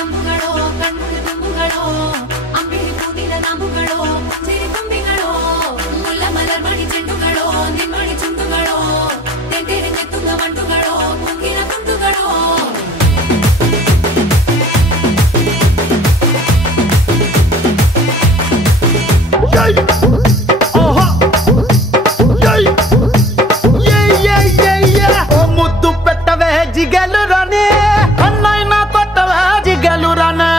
ಅಂಬುಗಳೋ ಕಣ್ಮುಡಿ ತುಂಬುಗಳೋ ಅಂಬಿಳಿ ಕೂದಿದ ನಾಮುಗಳೋ ಸಿರಿ ತುಂಬಿಗಳೋ ಮುಲ್ಲ ಮಲರ್ ಮಣಿ ಚೆಂಡುಗಳೋ ನಿಮ್ಮಣಿ ಚುಂಡುಗಳೋ ತೆಂಟೆರೆ ನೆತ್ತುಗ ಮಂಡುಗಳೋ ಮುಂಗಿನ ಕುಂಡುಗಳೋ ముద్దు పెట్టవే జిగలు రానే అన్నైనా కొట్టవే జిగలు రానే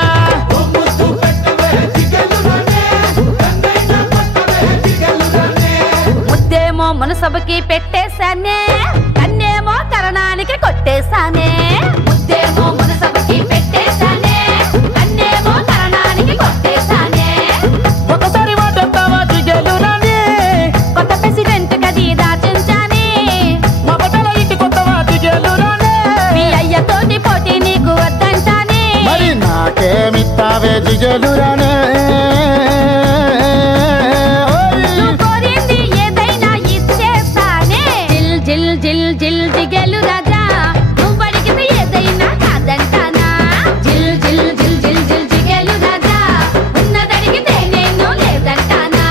ముద్దేమో మనసభకి పెట్టేశానే కన్నేమో కరణానికి కొట్టేశానే ముద్దేమో మనసభకి పెట్టేశానే కన్నేమో కరణానికి కొట్టేశానే ఒకసారి వాటెత్తావా జిగలు రానే కొత్త ప్రెసిడెంట్ గది దాచించానే మా బట్టల ఇంటి కొత్తవా జిగలు రానే మీ అయ్యతోటి పోటీ నీకు వద్దంటానే మరి నాకేమిస్తావే జిగలు రానే నువ్వు కోరింది ఏదైనా ఇచ్చేస్తానే జిల్ జిల్ జిల్ జిల్ జిగేలు రాజా నువ్వు అడిగింది ఏదైనా కాదంటానా జిల్ జిల్ జిల్ జిల్ జిల్ జిగేలు రాజా ఉన్నదడిగితే నేను లేదంటానా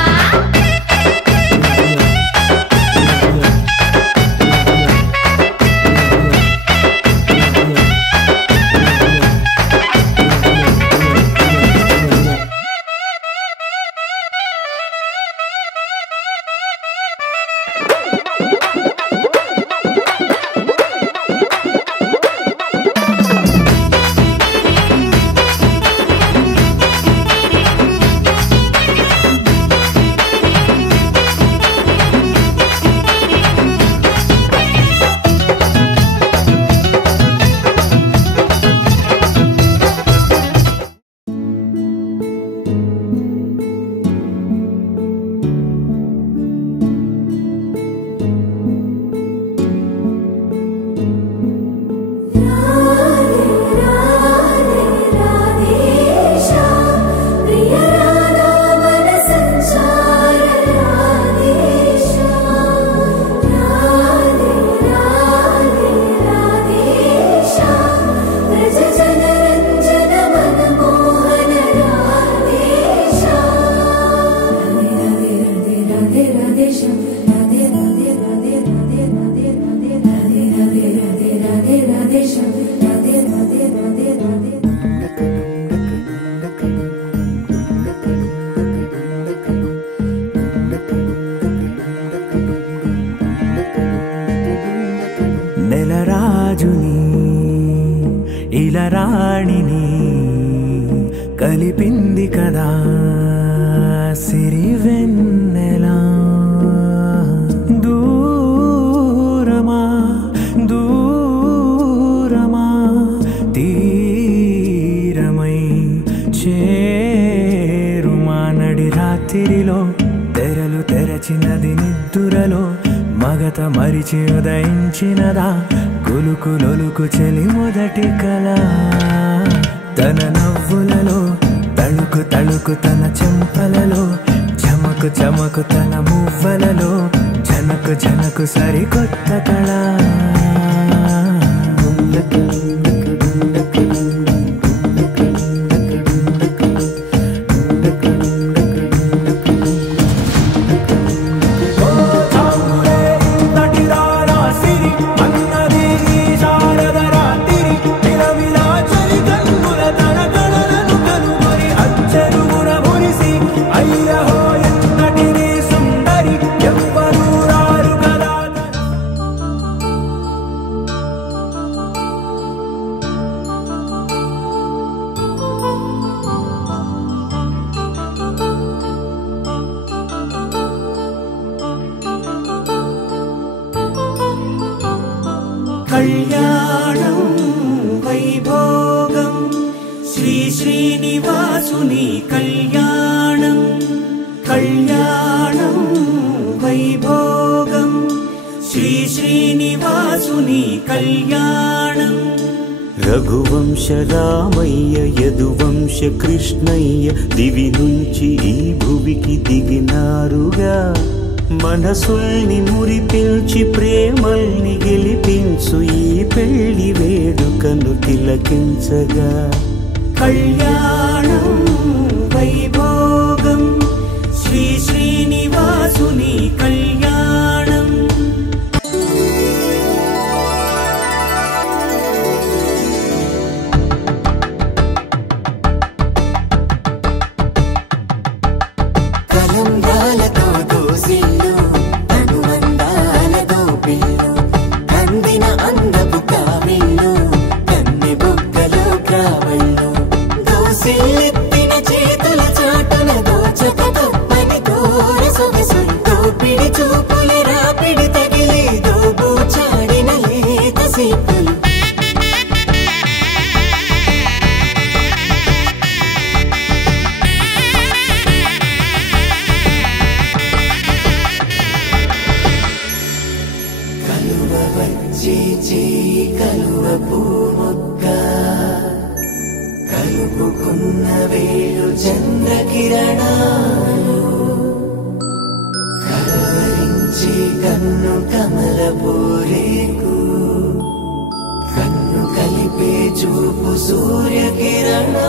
నెలరాజుని ఇలరాణిని కలిపింది కదా సిరివెన్నెలా దూరమా దూరమా తీరమై చేరుమా నడి రాత్రిలో తెరలు తెరచినది నిద్దురలో మగత మరిచి ఉదయించినదా కులుకు లొలుకు చెలి మొదటి కళ తన నవ్వులలో తళుకు తళుకు తన చెంపలలో చమకు చమకు తన మువ్వలలో జనకు జనకు సరికొత్త కళ కళ్యాణం వైభోగం శ్రీ శ్రీనివాసుని కళ్యాణం కళ్యాణం వైభోగం శ్రీ శ్రీనివాసుని కళ్యాణం రఘువంశ రామయ్య యదువంశ కృష్ణయ్య దివి నుంచి ఈ భువికి దిగినారుగా మనసుల్ని మురిపించి ప్రేమల్ని గెలిపించు ఈ పెళ్లి వేడుకను తిలకించగా కళ్యాణం వైభోగం శ్రీ శ్రీనివాసుని కళ్యాణం. కలంబాలతో దోసిల్లు అనువందాలతో పిల్లు అందిన అందపు కావిల్లు కన్నె బుగ్గలో గ్రావళ్ళు దోసిల్లెత్తిన చేతుల చాటున దోచక తప్పని దూర సొగసులతో పిడి చూపుల రాపిడి తగిలి దోబూచాడిన లేత సీపులు కలువ పూమొక్క కలుపుకున్న వేలు చంద్రకిరణాలు కలవరించి కన్ను కమల పూరేకు కన్ను కలిపే చూపు సూర్యకిరణాలు.